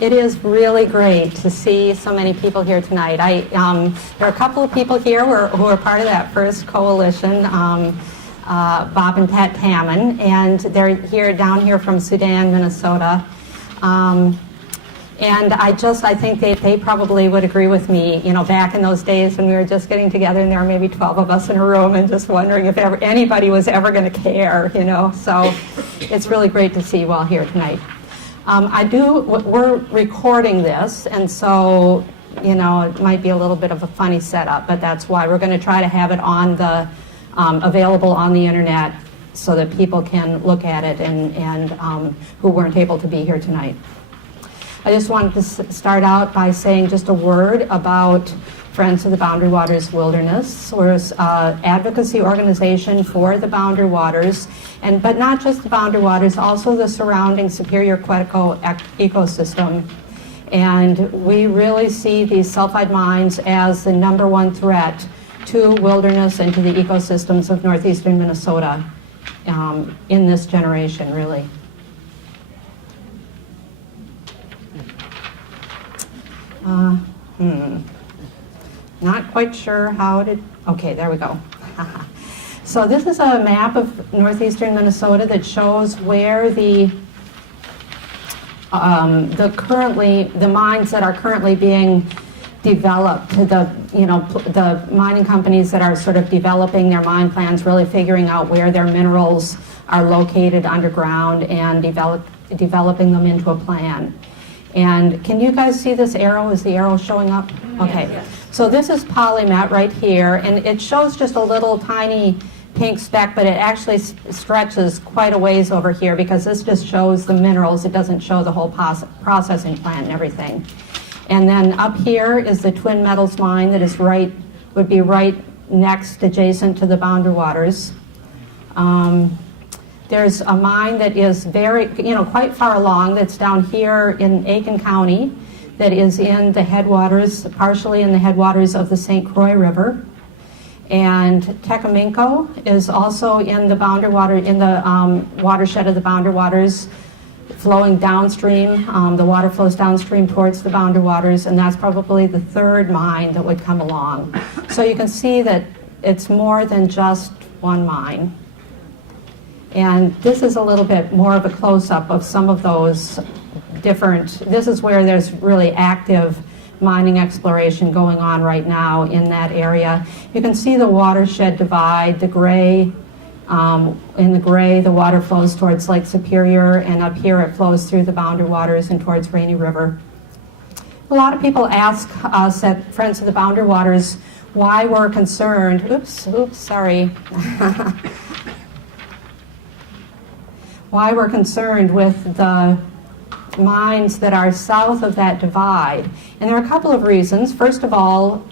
It is really great to see so many people here tonight. There are a couple of people here who are part of that first coalition, Bob and Pat Taman, and they're here down here from Sudan, Minnesota. And I think they probably would agree with me, back in those days when we were just getting together and there were maybe 12 of us in a room and just wondering if anybody was ever going to care, So it's really great to see you all here tonight. We're recording this, and so, it might be a little bit of a funny setup, but that's why we're going to try to have it on the, available on the internet so that people can look at it and who weren't able to be here tonight. I just wanted to start out by saying just a word about Friends of the Boundary Waters Wilderness. We're an advocacy organization for the Boundary Waters, but not just the Boundary Waters, also the surrounding Superior Quetico ecosystem. And we really see these sulfide mines as the #1 threat to wilderness and to the ecosystems of northeastern Minnesota in this generation, really. Not quite sure how to... Okay, there we go. So this is a map of northeastern Minnesota that shows where the mines that are currently being developed, the mining companies that are sort of developing their mine plans, really figuring out where their minerals are located underground and developing them into a plan. And can you guys see this arrow? Is the arrow showing up? Okay. Yes. So this is PolyMet right here, and it shows just a little tiny pink speck, but it actually stretches quite a ways over here because this just shows the minerals. It doesn't show the whole processing plant and everything. And then up here is the Twin Metals mine that would be right next, adjacent to the Boundary Waters. There's a mine that is quite far along that's down here in Aiken County that is in the headwaters, partially in the headwaters of the St. Croix River. And Tecaminco is also in the Boundary Water, in the watershed of the Boundary Waters, flowing downstream. The water flows downstream towards the Boundary Waters, and that's probably the third mine that would come along. So you can see that it's more than just one mine. And this is a little bit more of a close-up of some of those this is where there's really active mining exploration going on right now in that area. You can see the watershed divide, the gray. In the gray, the water flows towards Lake Superior, and up here it flows through the Boundary Waters and towards Rainy River. A lot of people ask us at Friends of the Boundary Waters why we're concerned. Why we're concerned with the mines that are south of that divide. And there are a couple of reasons. First of all,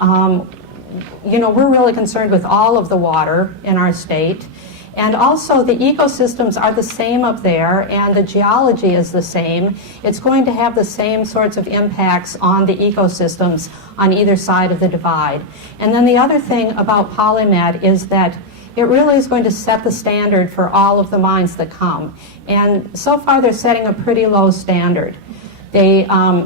we're really concerned with all of the water in our state. And also the ecosystems are the same up there and the geology is the same. It's going to have the same sorts of impacts on the ecosystems on either side of the divide. And then the other thing about PolyMet is that it really is going to set the standard for all of the mines that come. And so far they're setting a pretty low standard. I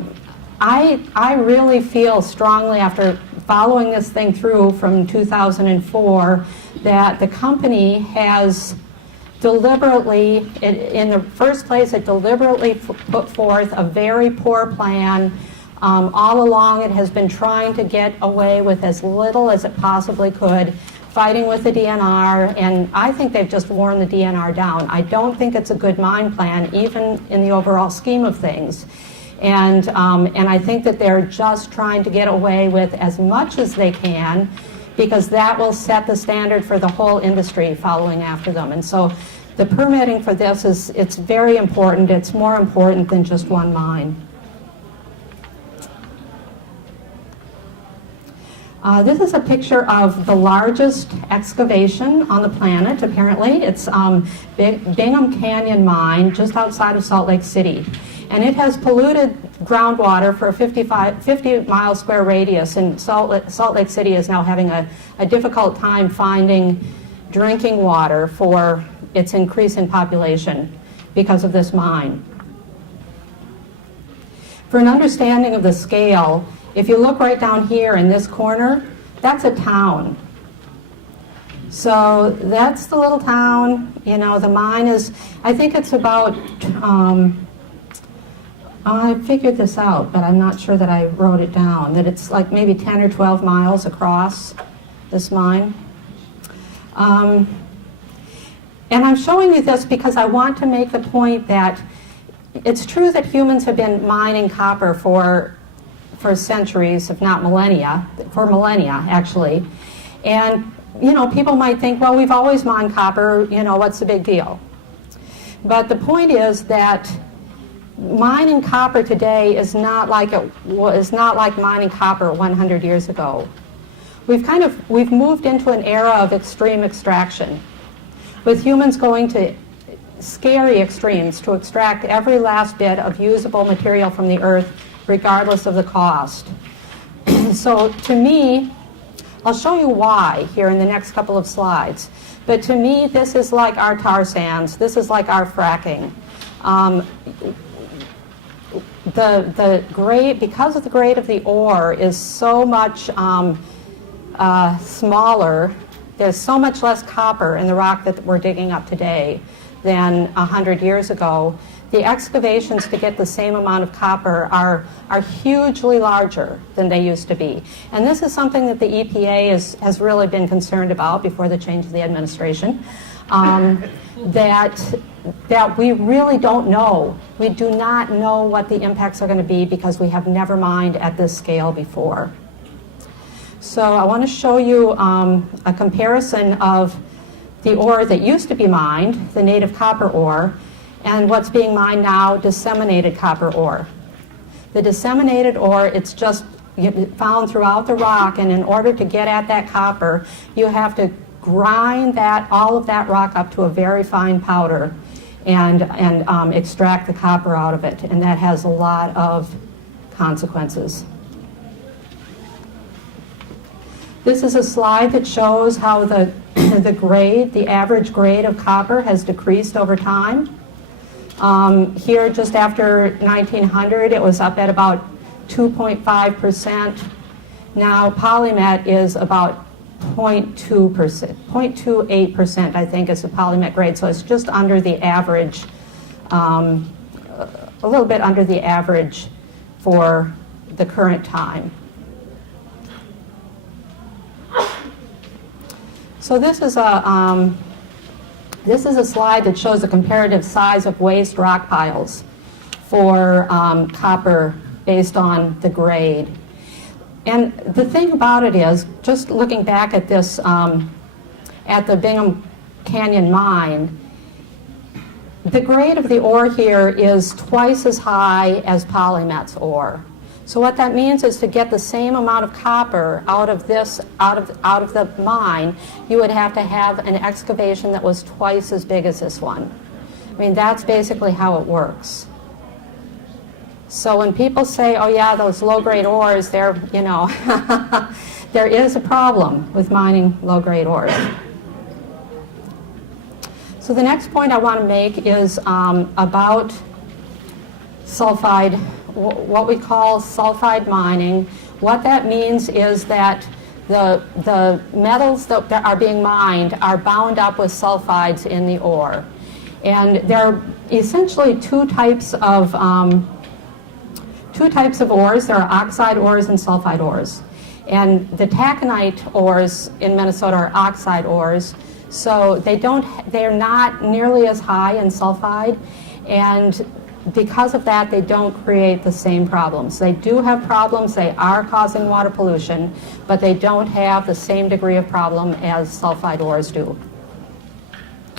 really feel strongly after following this thing through from 2004 that the company has deliberately, in the first place, it deliberately put forth a very poor plan. All along it has been trying to get away with as little as it possibly could, fighting with the DNR, and I think they've just worn the DNR down. I don't think it's a good mine plan, even in the overall scheme of things. And I think that they're just trying to get away with as much as they can, because that will set the standard for the whole industry following after them. And so the permitting for this it's very important. It's more important than just one mine. This is a picture of the largest excavation on the planet, apparently. It's Bingham Canyon Mine, just outside of Salt Lake City. And it has polluted groundwater for a 50-mile square radius, and Salt Lake City is now having a difficult time finding drinking water for its increase in population because of this mine. For an understanding of the scale, if you look right down here in this corner, that's a town. So that's the little town. You know, the mine is, I think it's about, I figured this out, but I'm not sure that I wrote it down, that it's like maybe 10 or 12 miles across this mine. And I'm showing you this because I want to make the point that it's true that humans have been mining copper for centuries, if not millennia, for millennia actually. And you know, people might think, well, we've always mined copper, you know, what's the big deal? But the point is that mining copper today is not like mining copper 100 years ago. We've moved into an era of extreme extraction, with humans going to scary extremes to extract every last bit of usable material from the earth, regardless of the cost. So to me, I'll show you why here in the next couple of slides. But to me, this is like our tar sands. This is like our fracking. The grade, because of the grade of the ore is so much smaller, there's so much less copper in the rock that we're digging up today than 100 years ago. The excavations to get the same amount of copper are hugely larger than they used to be. And this is something that the EPA has really been concerned about before the change of the administration, that we really don't know. We do not know what the impacts are going to be because we have never mined at this scale before. So I want to show you a comparison of the ore that used to be mined, the native copper ore, and what's being mined now, disseminated copper ore. The disseminated ore, it's just found throughout the rock, and in order to get at that copper, you have to grind all of that rock up to a very fine powder and extract the copper out of it, and that has a lot of consequences. This is a slide that shows how the average grade of copper has decreased over time. Here, just after 1900, it was up at about 2.5%. Now, PolyMet is about 0.2%, 0.28%, I think, is the PolyMet grade. So it's just under the average, a little bit under the average for the current time. So this is a slide that shows the comparative size of waste rock piles for copper based on the grade. And the thing about it is, just looking back at this, at the Bingham Canyon mine, the grade of the ore here is twice as high as PolyMet's ore. So what that means is to get the same amount of copper out of the mine, you would have to have an excavation that was twice as big as this one. I mean, that's basically how it works. So when people say, oh yeah, those low-grade ores, they're, you know, there is a problem with mining low-grade ores. So the next point I want to make is about sulfide, what we call sulfide mining. What that means is that the metals that are being mined are bound up with sulfides in the ore. And there are essentially two types of ores. There are oxide ores and sulfide ores. And the taconite ores in Minnesota are oxide ores, so they're not nearly as high in sulfide, and because of that, they don't create the same problems. They do have problems, they are causing water pollution, but they don't have the same degree of problem as sulfide ores do.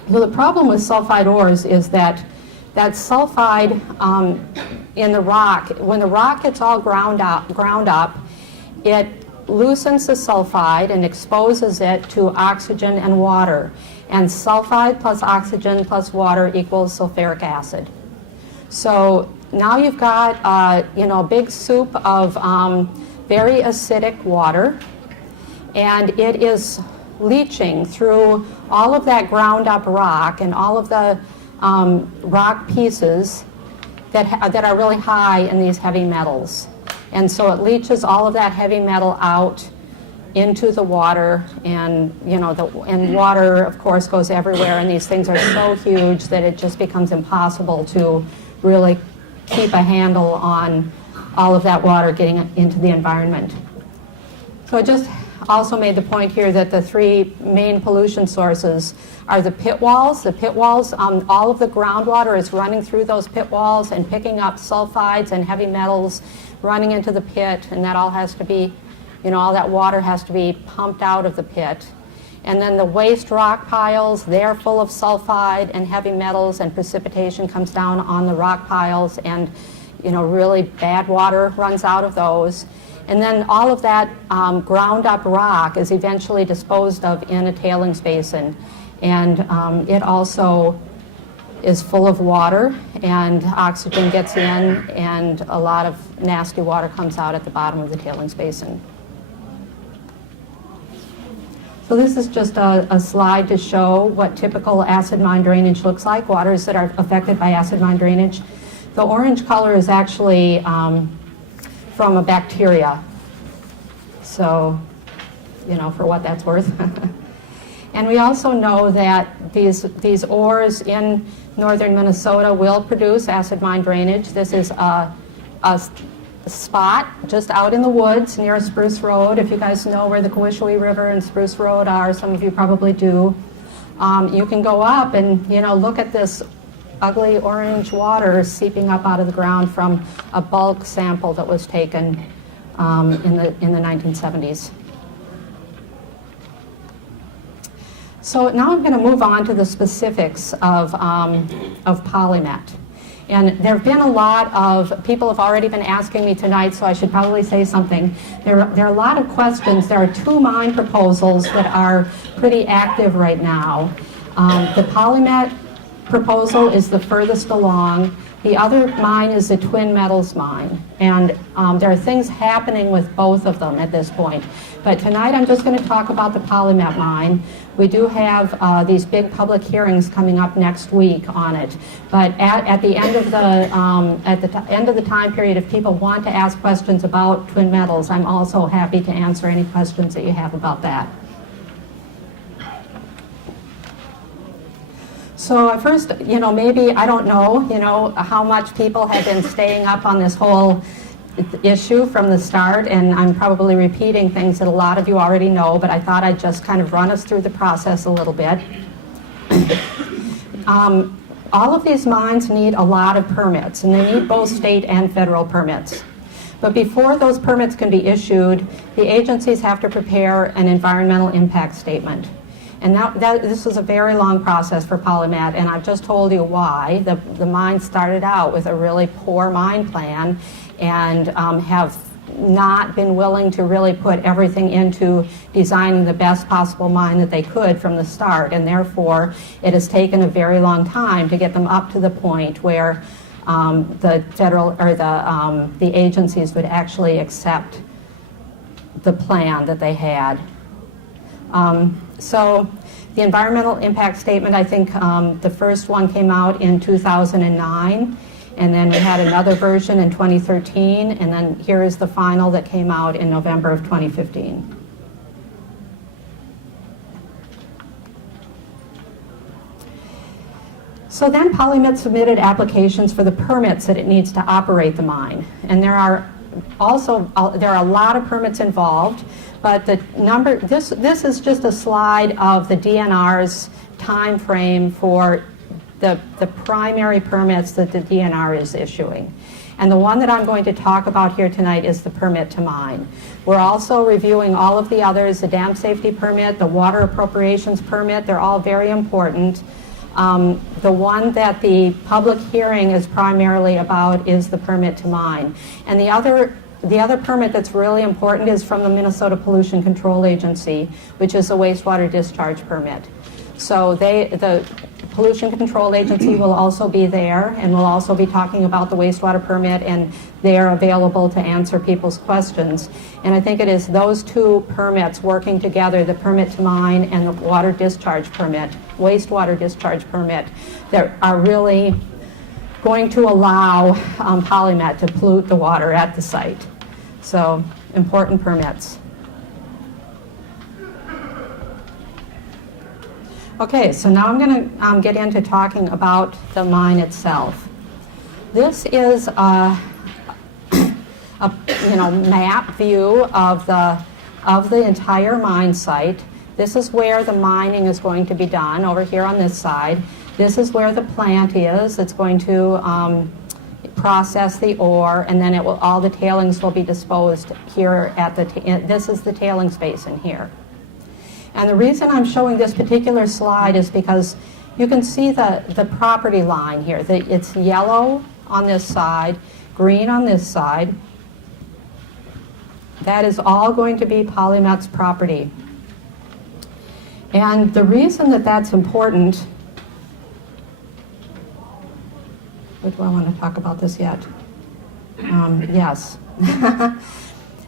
So the problem with sulfide ores is that sulfide in the rock, when the rock gets all ground up, it loosens the sulfide and exposes it to oxygen and water. And sulfide plus oxygen plus water equals sulfuric acid. So now you've got a big soup of very acidic water, and it is leaching through all of that ground up rock and all of the rock pieces that are really high in these heavy metals. And so it leaches all of that heavy metal out into the water, and and water, of course, goes everywhere, and these things are so huge that it just becomes impossible to really keep a handle on all of that water getting into the environment. So I just also made the point here that the three main pollution sources are the pit walls. The pit walls, all of the groundwater is running through those pit walls and picking up sulfides and heavy metals, running into the pit, and that all has to be, all that water has to be pumped out of the pit. And then the waste rock piles, they're full of sulfide and heavy metals, and precipitation comes down on the rock piles, and really bad water runs out of those. And then all of that ground up rock is eventually disposed of in a tailings basin. And it also is full of water, and oxygen gets in, and a lot of nasty water comes out at the bottom of the tailings basin. So this is just a slide to show what typical acid mine drainage looks like, waters that are affected by acid mine drainage. The orange color is actually from a bacteria, so for what that's worth. And we also know that these ores in northern Minnesota will produce acid mine drainage. This is a spot just out in the woods near Spruce Road. If you guys know where the Cowishiwi River and Spruce Road are, some of you probably do. You can go up and look at this ugly orange water seeping up out of the ground from a bulk sample that was taken in the 1970s. So now I'm going to move on to the specifics of PolyMet. And there have been a lot of people have already been asking me tonight, so I should probably say something. There are a lot of questions. There are two mine proposals that are pretty active right now. The PolyMet proposal is the furthest along. The other mine is the Twin Metals mine. And there are things happening with both of them at this point. But tonight I'm just going to talk about the PolyMet mine. We do have these big public hearings coming up next week on it. But at the end of the end of the time period, if people want to ask questions about Twin Metals, I'm also happy to answer any questions that you have about that. So first, maybe, I don't know, how much people have been staying up on this whole issue from the start, and I'm probably repeating things that a lot of you already know, but I thought I'd just kind of run us through the process a little bit. All of these mines need a lot of permits, and they need both state and federal permits. But before those permits can be issued, the agencies have to prepare an environmental impact statement. And this was a very long process for PolyMet, and I've just told you why. The mine started out with a really poor mine plan, and have not been willing to really put everything into designing the best possible mine that they could from the start, and therefore it has taken a very long time to get them up to the point where the federal or the agencies would actually accept the plan that they had. So the environmental impact statement, I think the first one came out in 2009, and then we had another version in 2013, and then here is the final that came out in November of 2015. So then PolyMet submitted applications for the permits that it needs to operate the mine, and there are a lot of permits involved. But the number, this is just a slide of the DNR's time frame for the primary permits that the DNR is issuing. And the one that I'm going to talk about here tonight is the permit to mine. We're also reviewing all of the others, the dam safety permit, the water appropriations permit. They're all very important. The one that the public hearing is primarily about is the permit to mine. And the other permit that's really important is from the Minnesota Pollution Control Agency, which is a wastewater discharge permit. So the Pollution Control Agency will also be there, and will also be talking about the wastewater permit, and they are available to answer people's questions. And I think it is those two permits working together, the permit to mine and the water discharge permit, wastewater discharge permit, that are really going to allow PolyMet to pollute the water at the site. So, important permits. Okay, so now I'm going to get into talking about the mine itself. This is a map view of the entire mine site. This is where the mining is going to be done over here on this side. This is where the plant is. It's going to process the ore, and then all the tailings will be disposed here at this is the tailings basin here. And the reason I'm showing this particular slide is because you can see the property line here. It's yellow on this side, green on this side. That is all going to be PolyMet's property. And the reason that that's important, do I want to talk about this yet? Yes.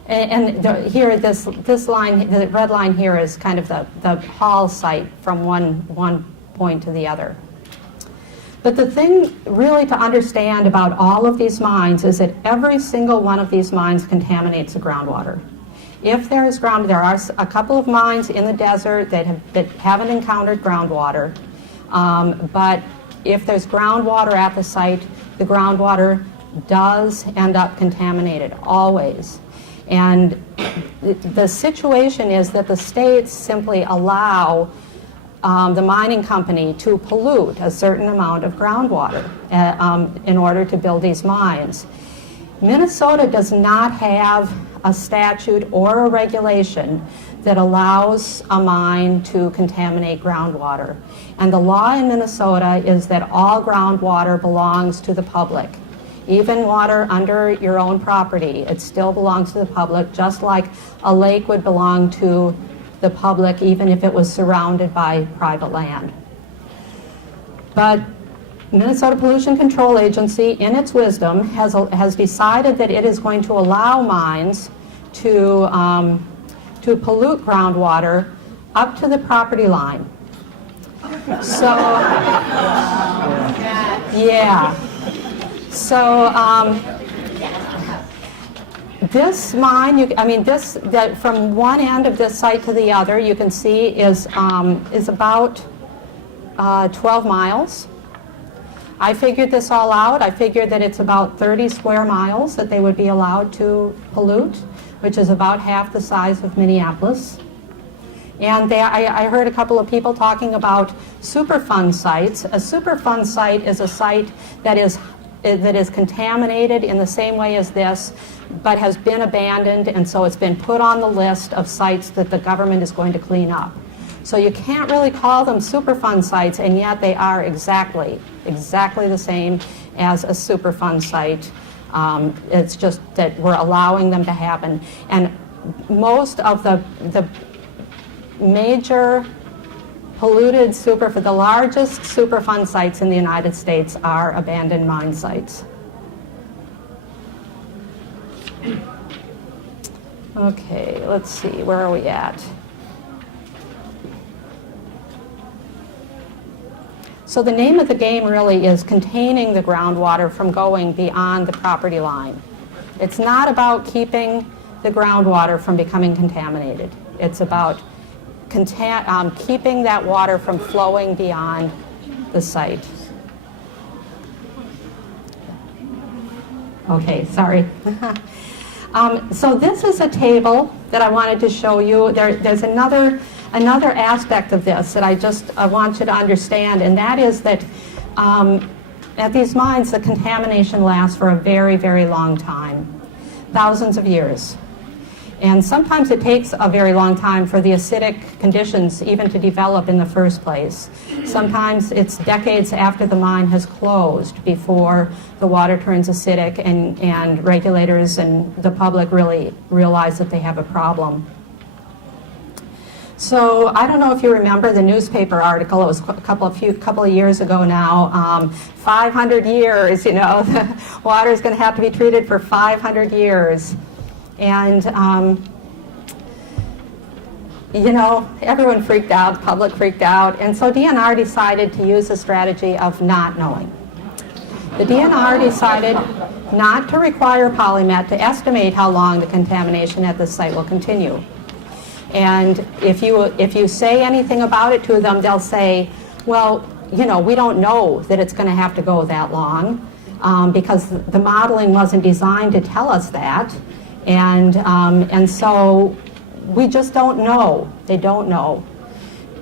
Here, this line, the red line here is kind of the haul site from one point to the other. But the thing really to understand about all of these mines is that every single one of these mines contaminates the groundwater. If there is there are a couple of mines in the desert that haven't encountered groundwater, but if there's groundwater at the site, the groundwater does end up contaminated, always. And the situation is that the states simply allow the mining company to pollute a certain amount of groundwater in order to build these mines. Minnesota does not have a statute or a regulation that allows a mine to contaminate groundwater. And the law in Minnesota is that all groundwater belongs to the public. Even water under your own property, it still belongs to the public, just like a lake would belong to the public even if it was surrounded by private land. But Minnesota Pollution Control Agency, in its wisdom, has decided that it is going to allow mines to pollute groundwater up to the property line. So, yeah. So this mine, from one end of this site to the other, you can see is about 12 miles. I figured this all out. I figured that it's about 30 square miles that they would be allowed to pollute, which is about half the size of Minneapolis. And I heard a couple of people talking about Superfund sites. A Superfund site is a site that is contaminated in the same way as this, but has been abandoned, and so it's been put on the list of sites that the government is going to clean up. So you can't really call them Superfund sites, and yet they are exactly the same as a Superfund site. It's just that we're allowing them to happen. And most of the major polluted the largest Superfund sites in the United States are abandoned mine sites. Okay, let's see, where are we at? So the name of the game really is containing the groundwater from going beyond the property line. It's not about keeping the groundwater from becoming contaminated. It's about keeping that water from flowing beyond the site. Okay, sorry. So this is a table that I wanted to show you. There's another aspect of this that I want you to understand, and that is that at these mines, the contamination lasts for a very, very long time, thousands of years. And sometimes it takes a very long time for the acidic conditions even to develop in the first place. Sometimes it's decades after the mine has closed before the water turns acidic and regulators and the public really realize that they have a problem. So I don't know if you remember the newspaper article. It was a couple of years ago now. 500 years, the water is going to have to be treated for 500 years. And, everyone freaked out, the public freaked out. And so DNR decided to use the strategy of not knowing. The DNR decided not to require PolyMet to estimate how long the contamination at the site will continue. And if you say anything about it to them, they'll say, well, you know, we don't know that it's going to have to go that long because the modeling wasn't designed to tell us that. And so we just don't know. They don't know.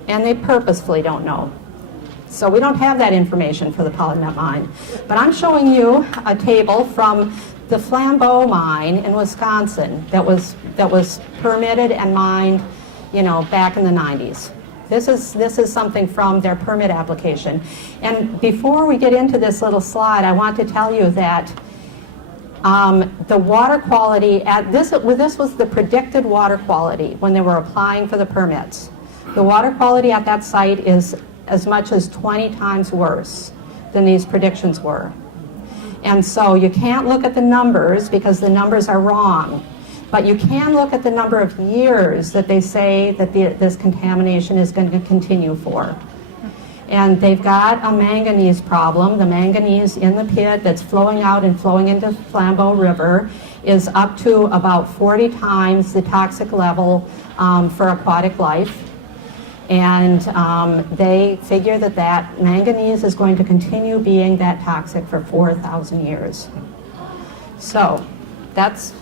And they purposefully don't know. So we don't have that information for the PolyMet mine. But I'm showing you a table from the Flambeau mine in Wisconsin that was permitted and mined, you know, back in the 90s. This is something from their permit application. And before we get into this little slide, I want to tell you that the water quality at this was the predicted water quality when they were applying for the permits. The water quality at that site is as much as 20 times worse than these predictions were. And so you can't look at the numbers because the numbers are wrong. But you can look at the number of years that they say that this contamination is going to continue for. And they've got a manganese problem. The manganese in the pit that's flowing out and flowing into Flambeau River is up to about 40 times the toxic level for aquatic life. And they figure that manganese is going to continue being that toxic for 4,000 years. So that's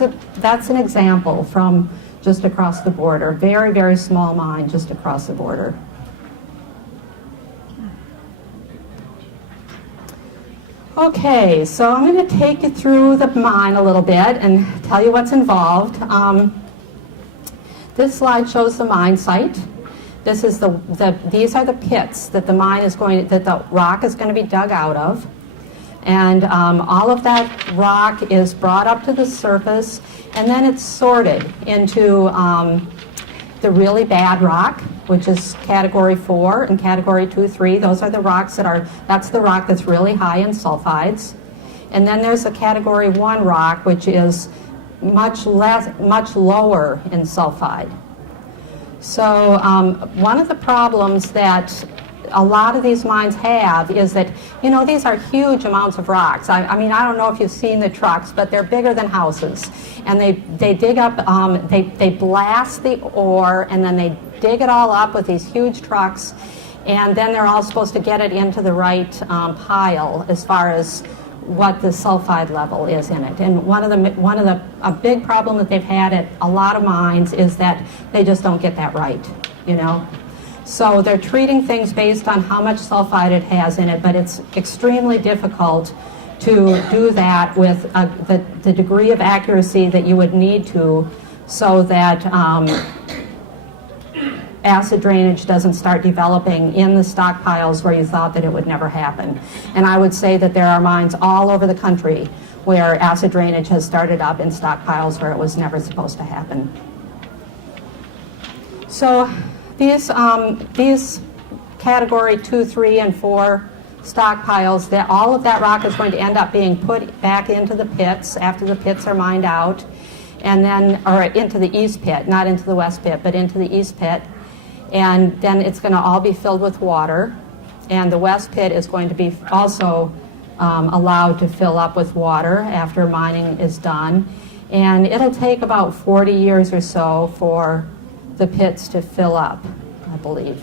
an example from just across the border. Very, very small mine just across the border. Okay, so I'm going to take you through the mine a little bit and tell you what's involved. This slide shows the mine site. This is these are the pits that the mine is that the rock is going to be dug out of. And all of that rock is brought up to the surface, and then it's sorted into the really bad rock, which is category 4, and category 2, 3. Those are the rocks that's the rock that's really high in sulfides. And then there's a category 1 rock, which is much lower in sulfide. So one of the problems that a lot of these mines have is that, you know, these are huge amounts of rocks. I mean, I don't know if you've seen the trucks, but they're bigger than houses. And they dig up, they blast the ore, and then they dig it all up with these huge trucks, and then they're all supposed to get it into the right pile as far as what the sulfide level is in it. And a big problem that they've had at a lot of mines is that they just don't get that right, you know. So they're treating things based on how much sulfide it has in it, but it's extremely difficult to do that with the degree of accuracy that you would need to, so that acid drainage doesn't start developing in the stockpiles where you thought that it would never happen. And I would say that there are mines all over the country where acid drainage has started up in stockpiles where it was never supposed to happen. So these category 2, 3, and 4 stockpiles, all of that rock is going to end up being put back into the pits after the pits are mined out, and then, or into the east pit, not into the west pit, but into the east pit. And then it's going to all be filled with water, and the west pit is going to be also allowed to fill up with water after mining is done. And it'll take about 40 years or so for the pits to fill up, I believe.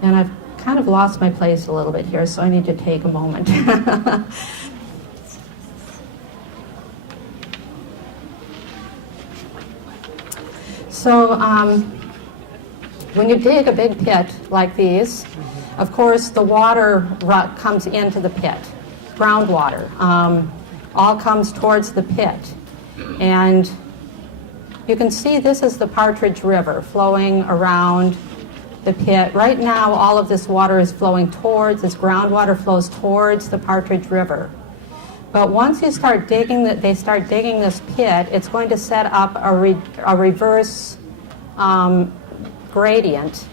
And I've kind of lost my place a little bit here, so I need to take a moment. So when you dig a big pit like these, of course the water comes into the pit, groundwater, all comes towards the pit. And you can see this is the Partridge River flowing around the pit. Right now all of this water is flowing towards, this groundwater flows towards the Partridge River. But once you start digging, they start digging this pit, it's going to set up a reverse gradient,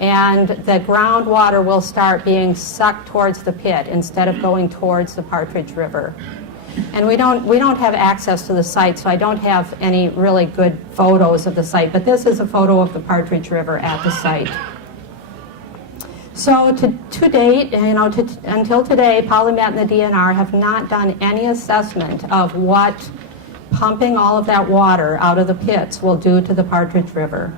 and the groundwater will start being sucked towards the pit instead of going towards the Partridge River. And we don't have access to the site, so I don't have any really good photos of the site, but this is a photo of the Partridge River at the site. So to date, until today, PolyMet and the DNR have not done any assessment of what pumping all of that water out of the pits will do to the Partridge River.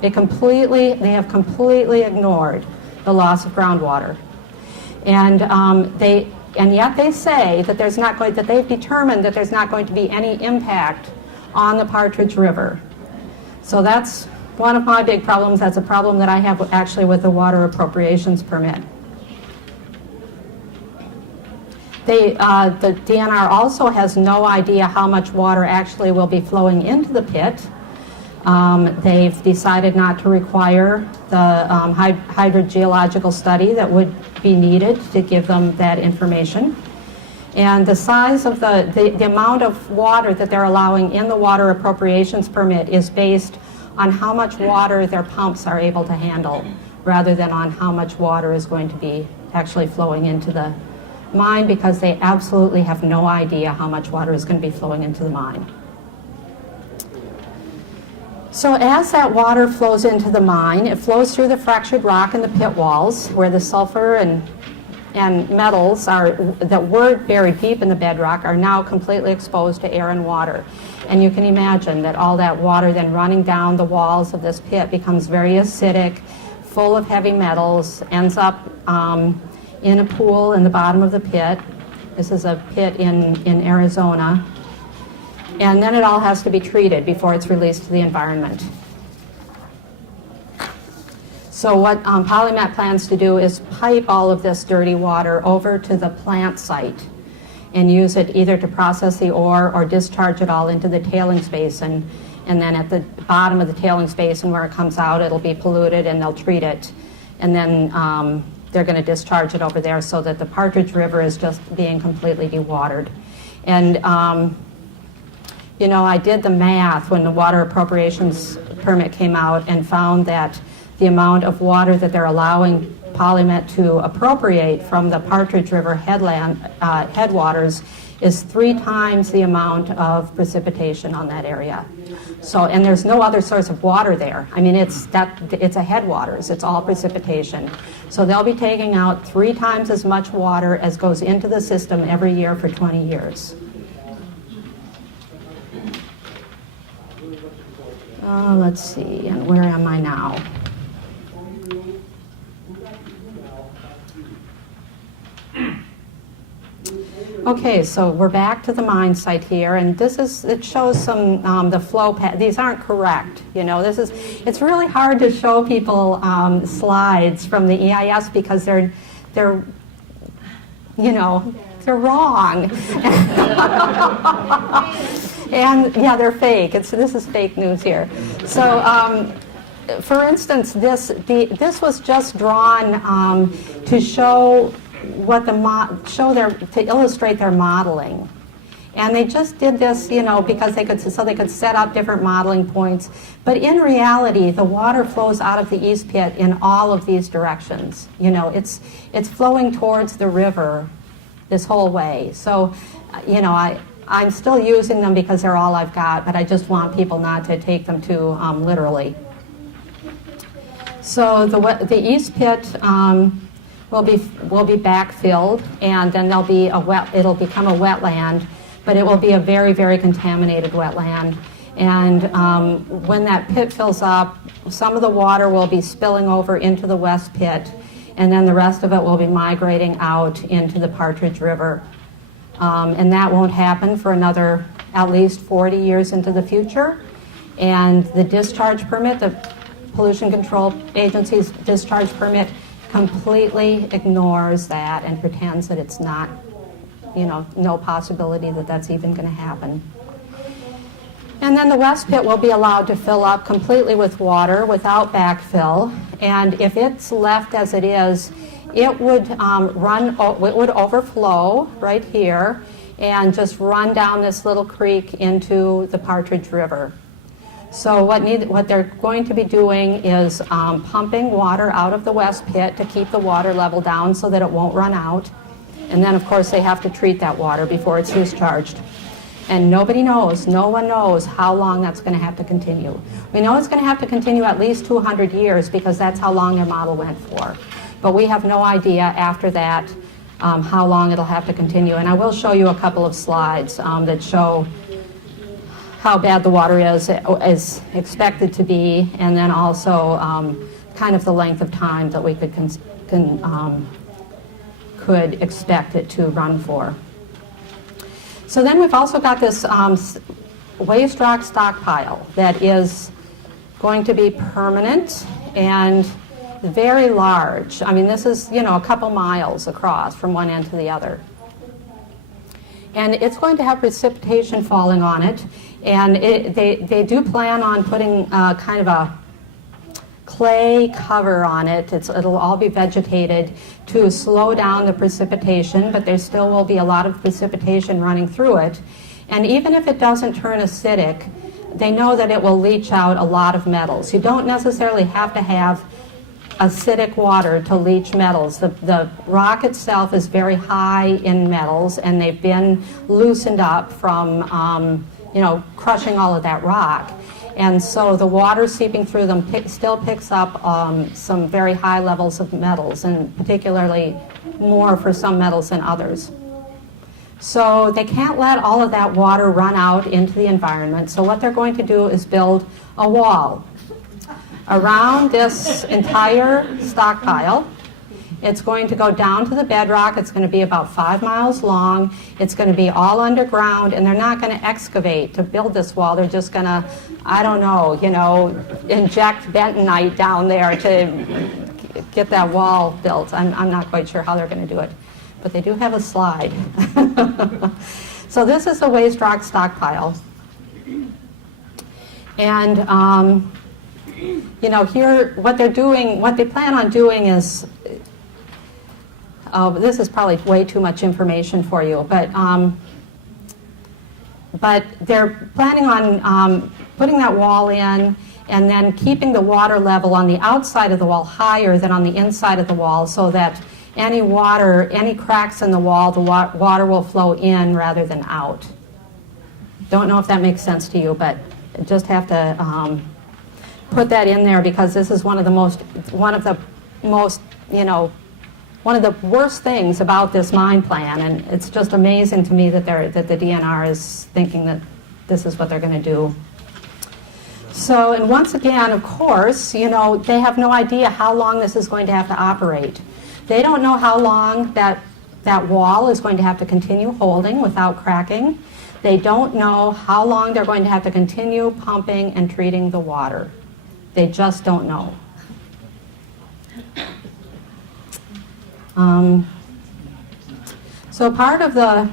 They have completely ignored the loss of groundwater, and yet they say that that they've determined that there's not going to be any impact on the Partridge River. So that's one of my big problems. That's a problem that I have actually with the water appropriations permit. The DNR also has no idea how much water actually will be flowing into the pit. They've decided not to require the hydrogeological study that would be needed to give them that information. And the size of the amount of water that they're allowing in the water appropriations permit is based on how much water their pumps are able to handle, rather than on how much water is going to be actually flowing into the mine, because they absolutely have no idea how much water is going to be flowing into the mine. So as that water flows into the mine, it flows through the fractured rock in the pit walls, where the sulfur and metals that were buried deep in the bedrock are now completely exposed to air and water. And you can imagine that all that water then running down the walls of this pit becomes very acidic, full of heavy metals, ends up in a pool in the bottom of the pit. This is a pit in Arizona. And then it all has to be treated before it's released to the environment. So what PolyMet plans to do is pipe all of this dirty water over to the plant site and use it either to process the ore or discharge it all into the tailings basin. And then at the bottom of the tailings basin where it comes out, it'll be polluted and they'll treat it. And then they're going to discharge it over there so that the Partridge River is just being completely dewatered. And I did the math when the water appropriations permit came out and found that the amount of water that they're allowing PolyMet to appropriate from the Partridge River headwaters is 3 times the amount of precipitation on that area. So, and there's no other source of water there. I mean, it's a headwaters. It's all precipitation. So they'll be taking out 3 times as much water as goes into the system every year for 20 years. Let's see, and where am I now? Okay, so we're back to the mine site here, and it shows some the flow path. These aren't correct, it's really hard to show people slides from the EIS because they're wrong. And yeah, they're fake. This is fake news here. So, for instance, this was just drawn to show to illustrate their modeling, and they just did this, because they could set up different modeling points. But in reality, the water flows out of the east pit in all of these directions. It's flowing towards the river this whole way. So, I'm still using them because they're all I've got, but I just want people not to take them too literally. So the east pit will be backfilled, and then it'll become a wetland, but it will be a very, very contaminated wetland. And when that pit fills up, some of the water will be spilling over into the west pit, and then the rest of it will be migrating out into the Partridge River. And that won't happen for another at least 40 years into the future. And the discharge permit, the Pollution Control Agency's discharge permit, completely ignores that and pretends that it's not, no possibility that that's even going to happen. And then the west pit will be allowed to fill up completely with water without backfill. And if it's left as it is, it would it would overflow right here and just run down this little creek into the Partridge River. So what they're going to be doing is pumping water out of the west pit to keep the water level down so that it won't run out. And then, of course, they have to treat that water before it's discharged. And no one knows how long that's going to have to continue. We know it's going to have to continue at least 200 years because that's how long their model went for. But we have no idea after that how long it'll have to continue. And I will show you a couple of slides that show how bad the water is expected to be, and then also kind of the length of time that we could expect it to run for. So then we've also got this waste rock stockpile that is going to be permanent and very large. I mean, this is, you know, a couple miles across from one end to the other. And it's going to have precipitation falling on it. And they do plan on putting kind of a clay cover on it. It'll all be vegetated to slow down the precipitation, but there still will be a lot of precipitation running through it. And even if it doesn't turn acidic, they know that it will leach out a lot of metals. You don't necessarily have to have acidic water to leach metals. The rock itself is very high in metals, and they've been loosened up from you know, crushing all of that rock. And so the water seeping through them still picks up some very high levels of metals, and particularly more for some metals than others. So they can't let all of that water run out into the environment. So what they're going to do is build a wall around this entire stockpile. It's going to go down to the bedrock. It's going to be about 5 miles long. It's going to be all underground, and they're not going to excavate to build this wall. They're just going to, I don't know, you know, inject bentonite down there to get that wall built. I'm not quite sure how they're going to do it, but they do have a slide. So this is the waste rock stockpile. And, you know, here, what they're doing, what they plan on doing is, this is probably way too much information for you, but they're planning on putting that wall in and then keeping the water level on the outside of the wall higher than on the inside of the wall, so that any water, any cracks in the wall, the water will flow in rather than out. Don't know if that makes sense to you, but just have to put that in there, because this is one of the most, you know, one of the worst things about this mine plan, and it's just amazing to me that the DNR is thinking that this is what they're going to do. So, and once again, of course, you know, they have no idea how long this is going to have to operate. They don't know how long that wall is going to have to continue holding without cracking. They don't know how long they're going to have to continue pumping and treating the water. They just don't know. So part of the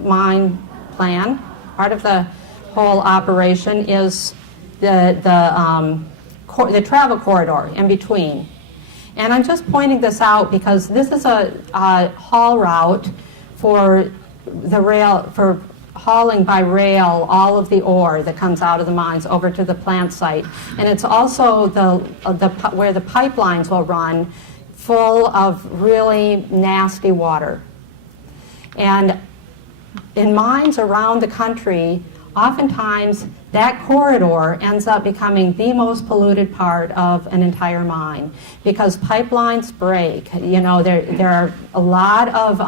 mine plan, part of the whole operation is the travel corridor in between. And I'm just pointing this out because this is a haul route for the rail, for hauling by rail all of the ore that comes out of the mines over to the plant site. And it's also where the pipelines will run, full of really nasty water. And in mines around the country, oftentimes that corridor ends up becoming the most polluted part of an entire mine, because pipelines break. You know, there are a lot of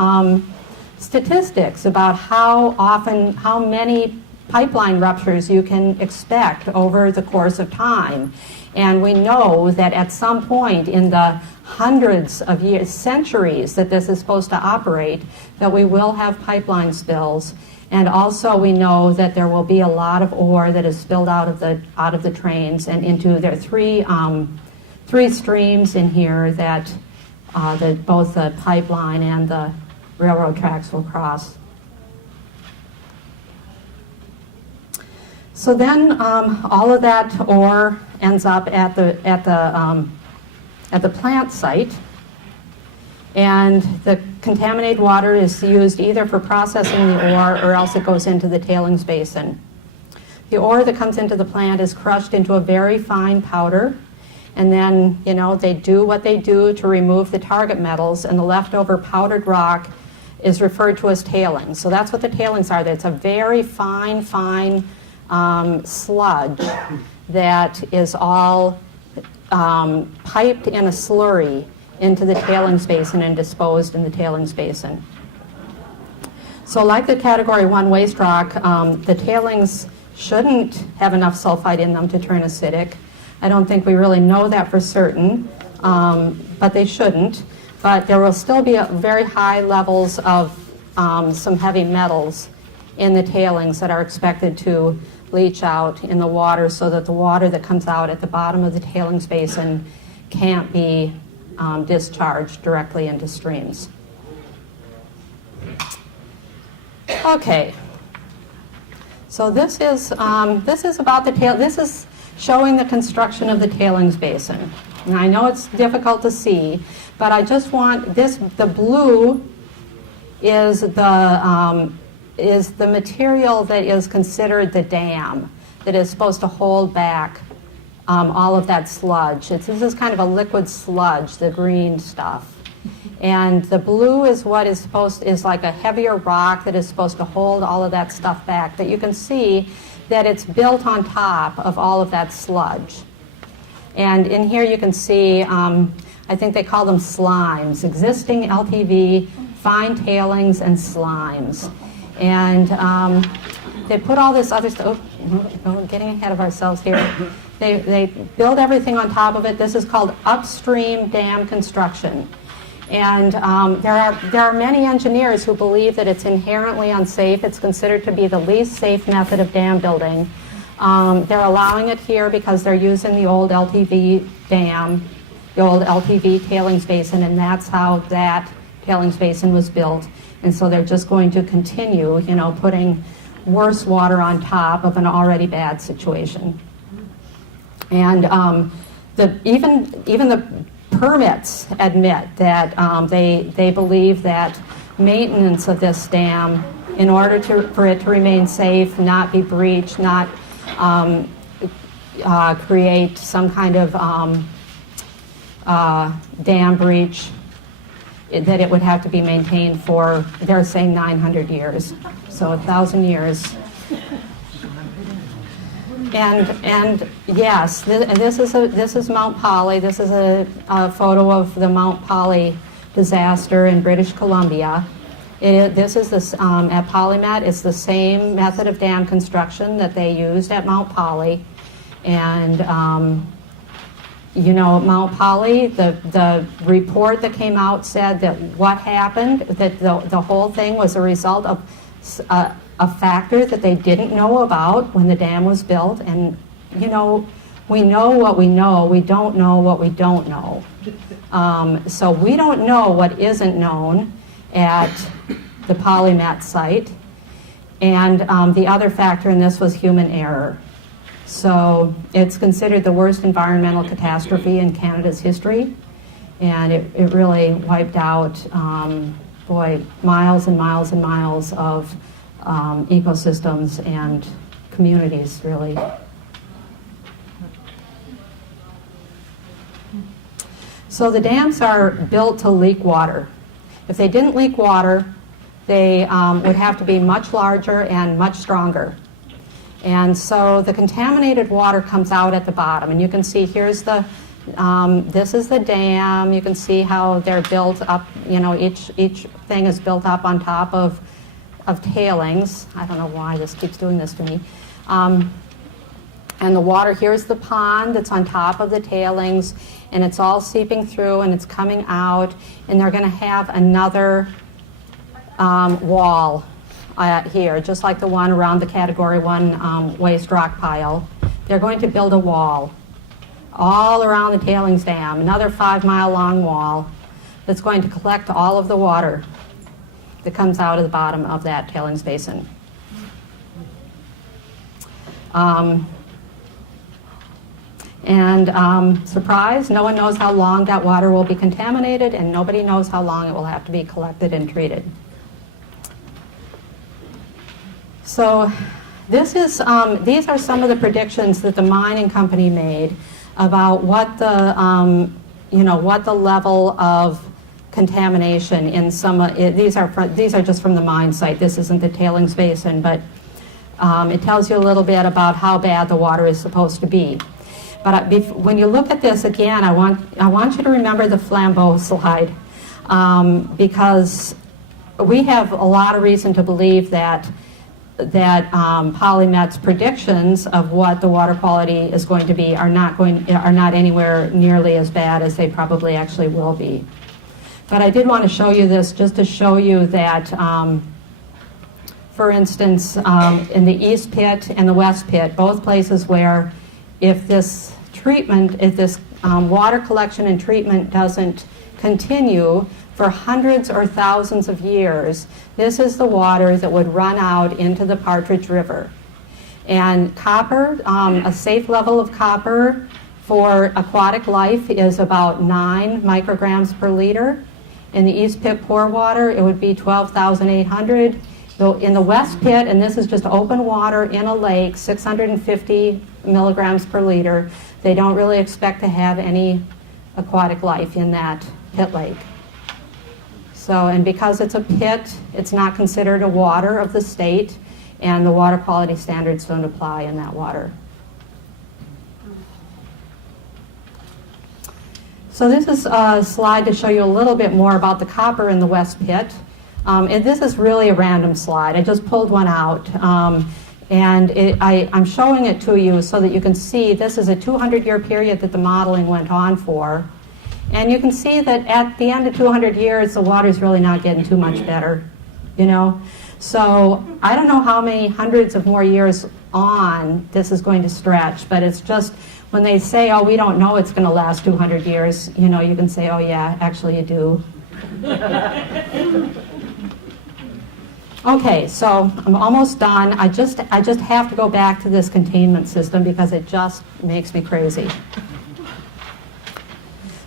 statistics about how many pipeline ruptures you can expect over the course of time. And we know that at some point in the hundreds of years, centuries that this is supposed to operate, that we will have pipeline spills. And also we know that there will be a lot of ore that is spilled out of the trains and into, there are three streams in here that both the pipeline and the railroad tracks will cross. So then all of that ore ends up at the plant site, and the contaminated water is used either for processing the ore or else it goes into the tailings basin. The ore that comes into the plant is crushed into a very fine powder, and then, you know, they do what they do to remove the target metals, and the leftover powdered rock is referred to as tailings. So that's what the tailings are. It's a very fine sludge that is all piped in a slurry into the tailings basin and disposed in the tailings basin. So like the Category 1 waste rock, the tailings shouldn't have enough sulfide in them to turn acidic. I don't think we really know that for certain, but they shouldn't. But there will still be very high levels of some heavy metals in the tailings that are expected to leach out in the water, so that the water that comes out at the bottom of the tailings basin can't be discharged directly into streams. Okay, so this is about the this is showing the construction of the tailings basin. And I know it's difficult to see, but I just want this. The blue is the material that is considered the dam, that is supposed to hold back all of that sludge. This is kind of a liquid sludge, the green stuff. And the blue is what is like a heavier rock that is supposed to hold all of that stuff back. But you can see that it's built on top of all of that sludge. And in here you can see, I think they call them slimes, existing LTV, fine tailings, and slimes. And they put all this other stuff, we're getting ahead of ourselves here. They build everything on top of it. This is called upstream dam construction. And there are many engineers who believe that it's inherently unsafe. It's considered to be the least safe method of dam building. They're allowing it here because they're using the old LTV dam, the old LTV tailings basin, and that's how that tailings basin was built. And so they're just going to continue, putting worse water on top of an already bad situation. And even the permits admit that they believe that maintenance of this dam, in order for it to remain safe, not be breached, not create some kind of dam breach, that it would have to be maintained for, they're saying 900 years, so 1,000 years. And yes, this is Mount Poly. This is a photo of the Mount Poly disaster in British Columbia. This is at PolyMet. It's the same method of dam construction that they used at Mount Poly. And Mount Poly, the report that came out said that what happened, that the whole thing was a result of a factor that they didn't know about when the dam was built. And we know what we know, we don't know what we don't know. So we don't know what isn't known at the PolyMet site. And the other factor in this was human error. So it's considered the worst environmental catastrophe in Canada's history. And it really wiped out, miles and miles and miles of ecosystems and communities, really. So the dams are built to leak water. If they didn't leak water, they would have to be much larger and much stronger. And so the contaminated water comes out at the bottom. And you can see here's this is the dam. You can see how they're built up, each thing is built up on top of tailings. I don't know why this keeps doing this to me. And the water, here's the pond that's on top of the tailings, and it's all seeping through and it's coming out, and they're going to have another wall here, just like the one around the Category 1 waste rock pile. They're going to build a wall all around the tailings dam, another 5-mile long wall that's going to collect all of the water that comes out of the bottom of that tailings basin. Surprise, no one knows how long that water will be contaminated, and nobody knows how long it will have to be collected and treated. So these are some of the predictions that the mining company made about what the level of contamination in these are just from the mine site. This isn't the tailings basin, but it tells you a little bit about how bad the water is supposed to be. But when you look at this again, I want you to remember the flambeau slide, because we have a lot of reason to believe that PolyMet's predictions of what the water quality is going to be are not anywhere nearly as bad as they probably actually will be. But I did want to show you this just to show you that, for instance, in the East Pit and the West Pit, both places where if this water collection and treatment doesn't continue for hundreds or thousands of years, this is the water that would run out into the Partridge River. And copper, a safe level of copper for aquatic life is about 9 micrograms per liter. In the East Pit pore water, it would be 12,800. So in the West Pit, and this is just open water in a lake, 650 milligrams per liter. They don't really expect to have any aquatic life in that pit lake. So, and because it's a pit, it's not considered a water of the state, and the water quality standards don't apply in that water. So this is a slide to show you a little bit more about the copper in the West Pit. And this is really a random slide. I just pulled one out. I'm showing it to you so that you can see this is a 200-year period that the modeling went on for. And you can see that at the end of 200 years, the water's really not getting too much better, you know. So I don't know how many hundreds of more years on this is going to stretch, but it's just when they say, oh, we don't know it's going to last 200 years, you know, you can say, oh, yeah, actually you do. Okay, so I'm almost done. I just have to go back to this containment system because it just makes me crazy.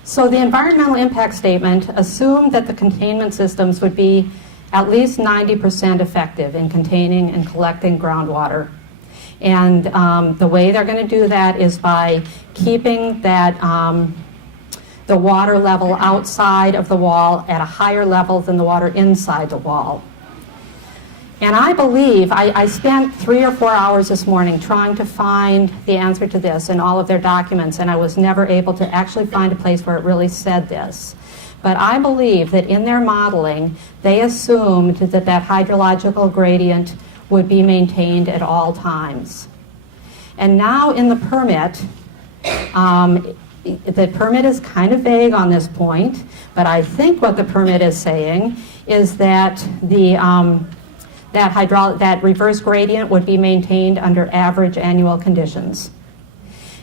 So the environmental impact statement assumed that the containment systems would be at least 90% effective in containing and collecting groundwater. And the way they're going to do that is by keeping that the water level outside of the wall at a higher level than the water inside the wall. And I believe, I spent 3 or 4 hours this morning trying to find the answer to this in all of their documents, and I was never able to actually find a place where it really said this. But I believe that in their modeling, they assumed that that hydrological gradient would be maintained at all times. And now in the permit is kind of vague on this point, but I think what the permit is saying is that that reverse gradient would be maintained under average annual conditions.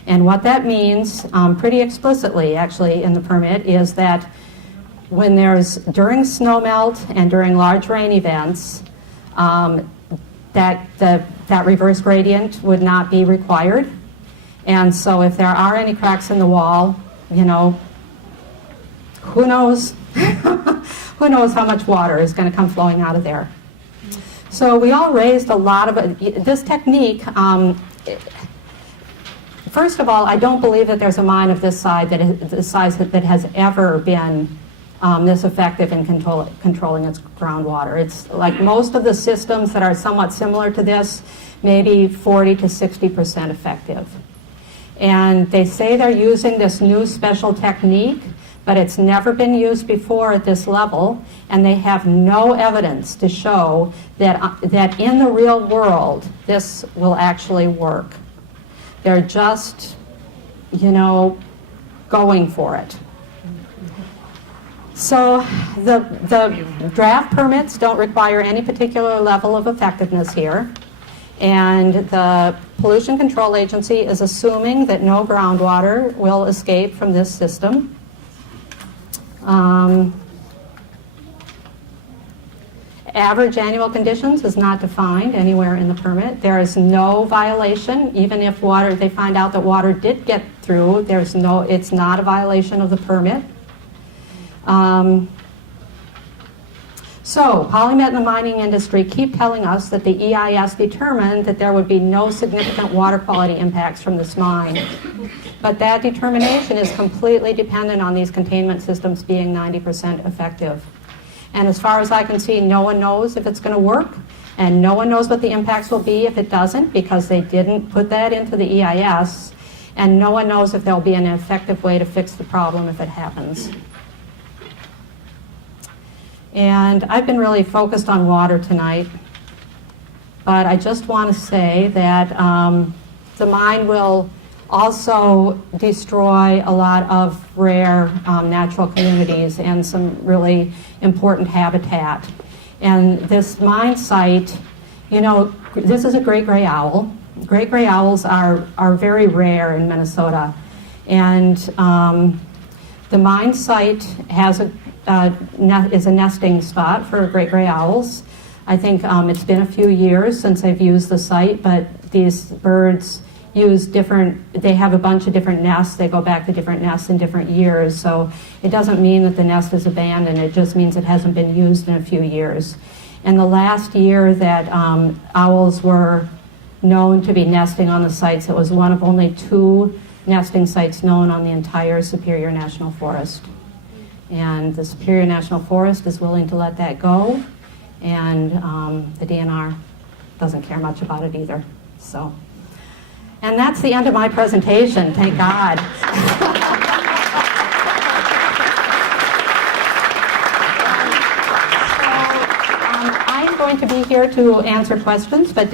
And what that means, pretty explicitly actually in the permit, is that when during snowmelt and during large rain events, that reverse gradient would not be required. And so if there are any cracks in the wall, you know, who knows? Who knows how much water is going to come flowing out of there. So we all raised a lot of this technique. First of all, I don't believe that there's a mine of this size that has ever been this effective in controlling its groundwater. It's like most of the systems that are somewhat similar to this, maybe 40 to 60% effective. And they say they're using this new special technique, but it's never been used before at this level, and they have no evidence to show that in the real world this will actually work. They're just, you know, going for it. So the draft permits don't require any particular level of effectiveness here, and the Pollution Control Agency is assuming that no groundwater will escape from this system. Average annual conditions is not defined anywhere in the permit. There is no violation, even if they find out that water did get through, it's not a violation of the permit. So PolyMet and the mining industry keep telling us that the EIS determined that there would be no significant water quality impacts from this mine. But that determination is completely dependent on these containment systems being 90% effective. And as far as I can see, no one knows if it's going to work, and no one knows what the impacts will be if it doesn't, because they didn't put that into the EIS. and no one knows if there'll be an effective way to fix the problem if it happens. And I've been really focused on water tonight, but I just want to say that the mine will also destroy a lot of rare natural communities and some really important habitat. And this mine site, you know, this is a great gray owl. Great gray owls are very rare in Minnesota. And the mine site has is a nesting spot for great gray owls. I think it's been a few years since I've used the site, but these birds use they have a bunch of different nests. They go back to different nests in different years. So it doesn't mean that the nest is abandoned. It just means it hasn't been used in a few years. And the last year that owls were known to be nesting on the sites, it was one of only 2 nesting sites known on the entire Superior National Forest. And the Superior National Forest is willing to let that go, and the DNR doesn't care much about it either. So, and that's the end of my presentation, thank God. So, I'm going to be here to answer questions, but